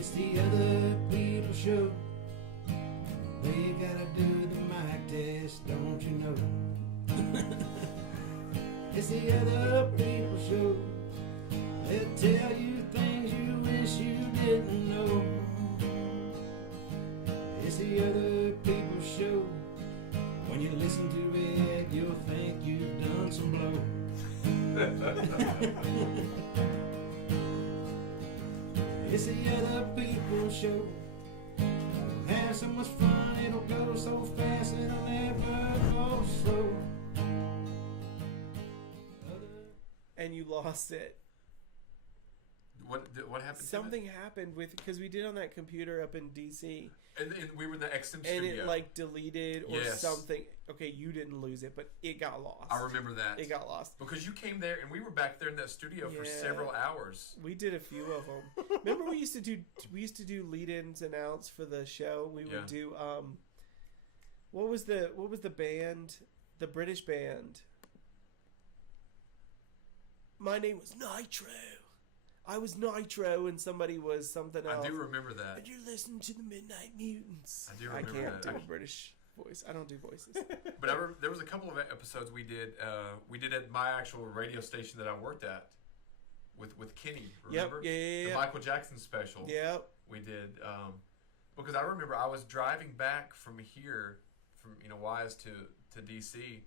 It's the other people show. They gotta do the mic test, don't you know? It's the other people show. They'll tell you things you wish you didn't know. It's the other people show. When you listen to it, you'll think you've done some blow. It's the other people show. We'll have so much fun, it'll go so fast, it'll never go slow. And you lost it. What happened? Something happened with because we did on that computer up in DC, and we were in the XM and studio. it like deleted or Yes. something. Okay, you didn't lose it, but it got lost. I remember that. It got lost because you came there, and we were back there in that studio for Yeah. several hours. We did a few of them. Remember, we used to do lead-ins and outs for the show. We would do what was the band, the British band? My name was Nitro. I was Nitro, and somebody was something else. I do remember that. And you're listening to the Midnight Mutants. I do remember can't that. do a British voice. I don't do voices. But there was a couple of episodes we did. We did at my actual radio station that I worked at with Kenny. Remember? Yep. The Michael Jackson special. Yep. We did because I remember I was driving back from here, from Wise to DC,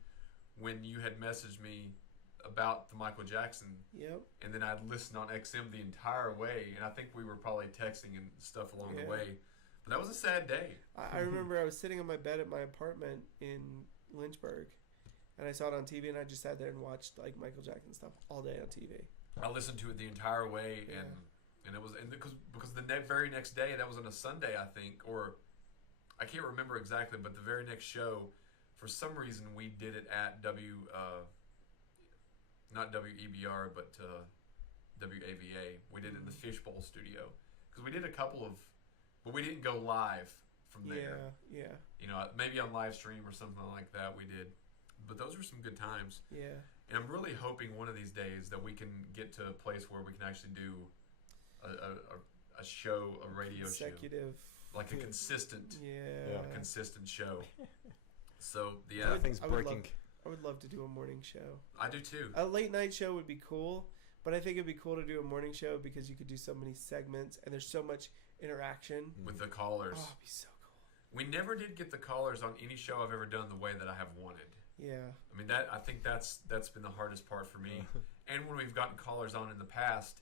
when you had messaged me about the Michael Jackson. Yep. And then I'd listened on XM the entire way, and I think we were probably texting and stuff along the way. But that was a sad day. I remember I was sitting on my bed at my apartment in Lynchburg, and I saw it on TV, and I just sat there and watched like Michael Jackson stuff all day on TV. I listened to it the entire way, and it was because the very next day, that was on a Sunday, I think, or I can't remember exactly, but the very next show, for some reason, we did it at not WEBR, but WAVA. We did it in the Fishbowl studio because we did a couple of, but we didn't go live from there. Yeah. Maybe on live stream or something like that we did. But those were some good times. Yeah. And I'm really hoping one of these days that we can get to a place where we can actually do a show, a radio consecutive, show, like a consistent, consistent show. So things breaking. I would love to do a morning show. I do too. A late night show would be cool, but I think it'd be cool to do a morning show because you could do so many segments and there's so much interaction with the callers. Oh, it'd be so cool. We never did get the callers on any show I've ever done the way that I have wanted. Yeah. I mean, I think that's been the hardest part for me. And when we've gotten callers on in the past,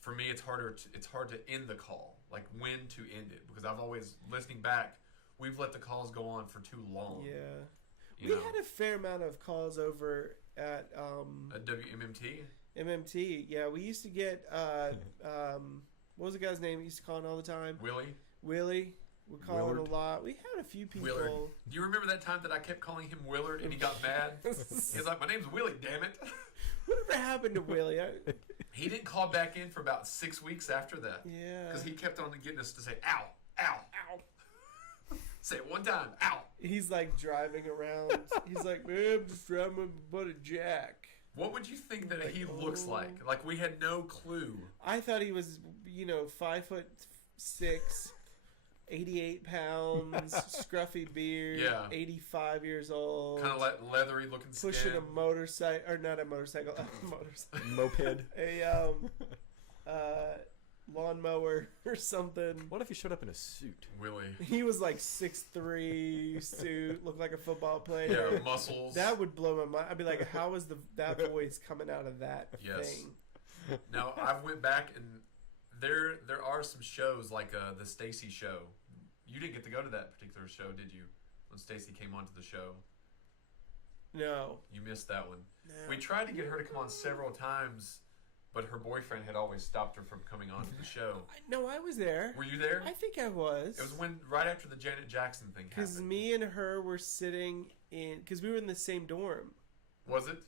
for me it's hard to end the call, like when to end it, because I've always, listening back, we've let the calls go on for too long. Yeah. We had a fair amount of calls over at WMMT. MMT, yeah. We used to get what was the guy's name? He used to call in all the time. Willie. We're calling a lot. We had a few people. Willard. Do you remember that time that I kept calling him Willard and he got mad? He was like, "My name's Willie, damn it!" Whatever happened to Willie? He didn't call back in for about 6 weeks after that. Yeah. Because he kept on getting us to say, "Ow, ow, ow." Say it one time. Ow. He's like driving around. He's like, "Man, I'm just driving my buddy Jack." What would you think that he looks like? Like, we had no clue. I thought he was, 5'6", 88 pounds, scruffy beard, 85 years old. Kind of like leathery looking skin. Pushing a motorcycle, or not a motorcycle, a motorcycle. Moped. A lawnmower or something. What if he showed up in a suit? Willie. He was like 6'3", suit, looked like a football player. Yeah, muscles. That would blow my mind. I'd be like, how is that voice coming out of that thing? Now, I've went back and there are some shows like the Stacy show. You didn't get to go to that particular show, did you? When Stacy came onto the show. No. You missed that one. No. We tried to get her to come on several times, but her boyfriend had always stopped her from coming on to the show. No, I was there. Were you there? I think I was. It was right after the Janet Jackson thing happened. Because me and her were sitting in... Because we were in the same dorm. Was it?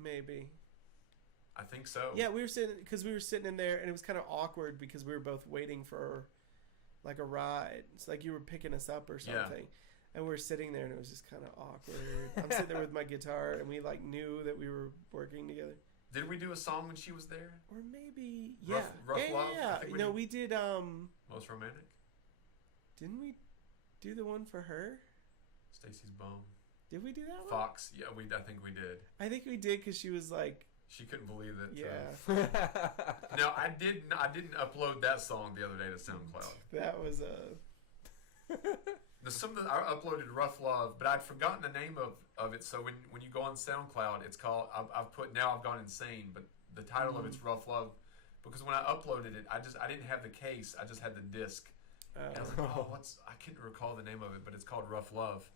Maybe. I think so. Yeah, we were sitting in there, and it was kind of awkward because we were both waiting for like a ride. It's like you were picking us up or something. Yeah. And we were sitting there, and it was just kind of awkward. I'm sitting there with my guitar, and we like knew that we were working together. Did we do a song when she was there? Or maybe, Yeah. Rough yeah, Love? Yeah. I think No, we did. Most Romantic? Didn't we do the one for her? Stacey's Bum. Did we do that one? Fox. Yeah, I think we did. I think we did because she was like, She couldn't believe it. yeah. No, I didn't upload that song the other day to SoundCloud. That was a. I uploaded Rough Love, but I'd forgotten the name of it. So when you go on SoundCloud, it's called. I've gone insane, but the title of it's Rough Love, because when I uploaded it, I didn't have the case. I just had the disc. And I was like, I couldn't recall the name of it, but it's called Rough Love.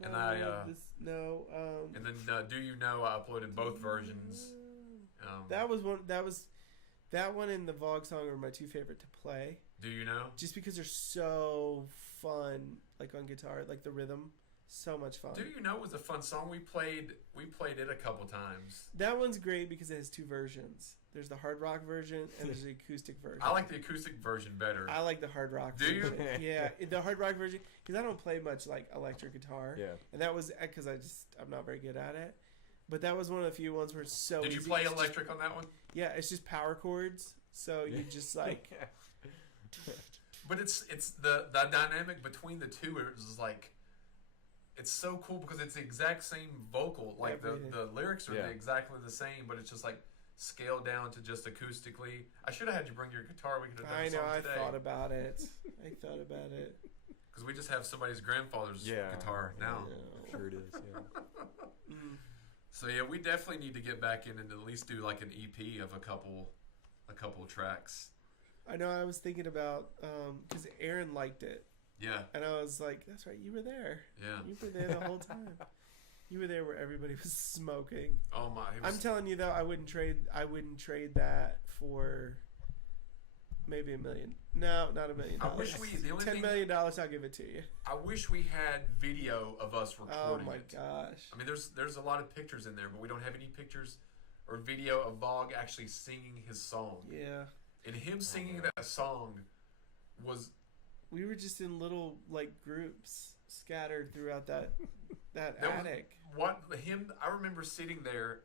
No, And then Do You Know? I uploaded both versions. That one and the Vogue song are my two favorite to play. Do You Know? Just because they're so fun, like on guitar, like the rhythm, so much fun. Do You Know was a fun song. We played it a couple times. That one's great because it has two versions. There's the hard rock version and there's the acoustic version. I like the acoustic version better. I like the hard rock Do you? version. Yeah, the hard rock version, because I don't play much like electric guitar. Yeah. And that was because I'm not very good at it. But that was one of the few ones where it's so Did you easy. play It's electric on that one? yeah, it's just power chords. So you just like But it's the dynamic between the two is like, it's so cool because it's the exact same vocal. Like Everything. the lyrics are Yeah. exactly the same, but it's just like scaled down to just acoustically. I should have had you bring your guitar. We could have done I a know. song I today. thought about it. Because we just have somebody's grandfather's guitar now. Yeah. Sure it is. Yeah. Mm. So yeah, we definitely need to get back in and at least do like an EP of a couple tracks. I know. I was thinking about because Aaron liked it, Yeah, and I was like, "That's right. You were there. yeah. You were there the whole time. You were there where everybody was smoking." Oh my! I'm telling you though, I wouldn't trade that for maybe $1 million. No, not $1 million. I wish the only $10 thing million. I'll give it to you. I wish we had video of us Oh recording my it. gosh. I mean, there's a lot of pictures in there, but we don't have any pictures or video of Vogue actually singing his song. Yeah. And him singing that song was We were just in little like groups scattered throughout that attic. I remember sitting there.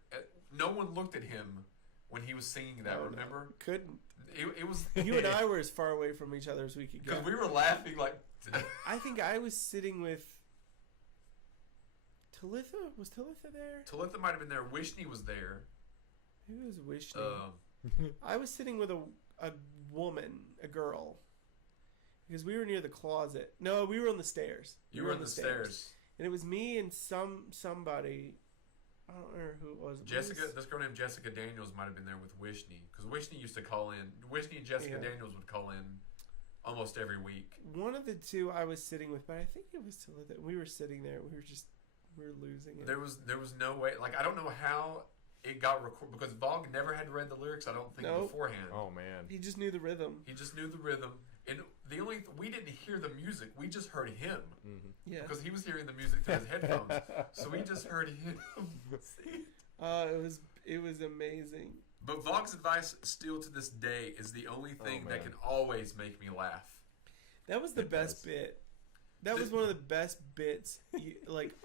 No one looked at him when he was singing that. Oh, no. Remember? Couldn't. It was You and I were as far away from each other as we could because get. we were laughing like. I think I was sitting with Talitha. Was Talitha there? Talitha might have been there. Wishney was there. Who was Wishney? I was sitting with a woman, a girl, because we were near the closet. No, we were on the stairs. You were on the stairs. and it was me and somebody. I don't remember who it was. Jessica, this girl named Jessica Daniels might have been there with Wishney because Wishney used to call in. Wishney and Jessica Daniels would call in almost every week. One of the two I was sitting with, but I think it was Talitha. We were sitting there. We were losing it. There was no way. Like I don't know how it got recorded because Vogue never had read the lyrics. I don't think beforehand. Oh man. He just knew the rhythm. He just knew the rhythm, and we didn't hear the music. We just heard him Yeah. because he was hearing the music through his headphones. So we just heard him. It was amazing. But Vogue's advice, still to this day, is the only thing that can always make me laugh. That was the best bit. That was one of the best bits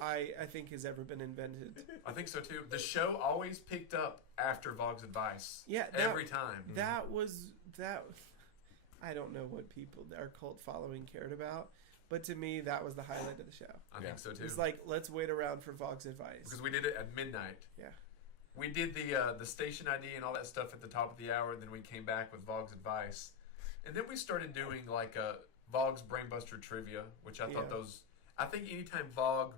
I think has ever been invented. I think so too. The show always picked up after Vogue's advice. Yeah, every time. That. I don't know what people our cult following cared about, but to me that was the highlight of the show. I think so too. It's like, let's wait around for Vogue's advice because we did it at midnight. Yeah. We did the station ID and all that stuff at the top of the hour, and then we came back with Vogue's advice, and then we started doing like Vogue's Brainbuster trivia, which I thought I think anytime Vogue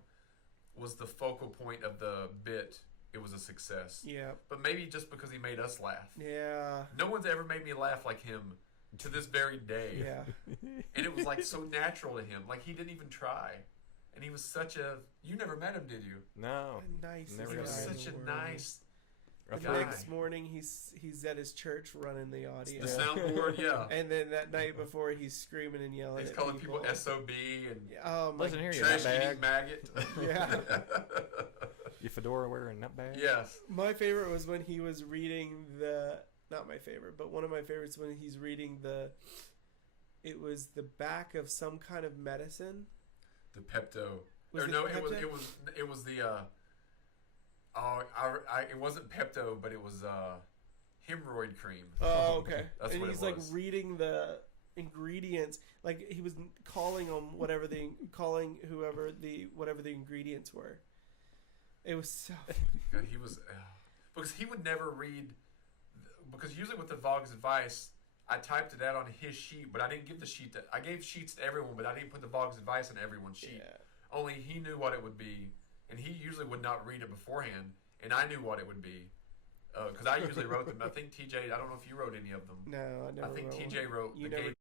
was the focal point of the bit, it was a success. Yeah. But maybe just because he made us laugh. Yeah. No one's ever made me laugh like him to this very day. Yeah. And it was like so natural to him. Like he didn't even try. And he was such a... You never met him, did you? No. Nice. Never He was got to such a nice... The guy. next morning, he's at his church running the audio. The soundboard, yeah. And then that night before, he's screaming and yelling. He's at calling people SOB and Oh my Listen here, you trash nutbag. eating maggot. Yeah. You fedora wearing nutbag. Yes. My favorite was when he was reading not my favorite, but one of my favorites when he's reading it was the back of some kind of medicine. The Pepto. Was or it no, Pepto? it was the it wasn't Pepto, but it was hemorrhoid cream. Oh, okay. That's and what he's it like was. reading the ingredients, like he was calling them whatever the ingredients were. It was so. God, he was because he would never read. Because usually with the Vogue's advice, I typed it out on his sheet, but I didn't give the sheet. I gave sheets to everyone, but I didn't put the Vogue's advice on everyone's sheet. Yeah. Only he knew what it would be, and he usually would not read it beforehand, and I knew what it would be. Because I usually wrote them. I think TJ, I don't know if you wrote any of them. No, I never. I think wrote TJ one. wrote You the never game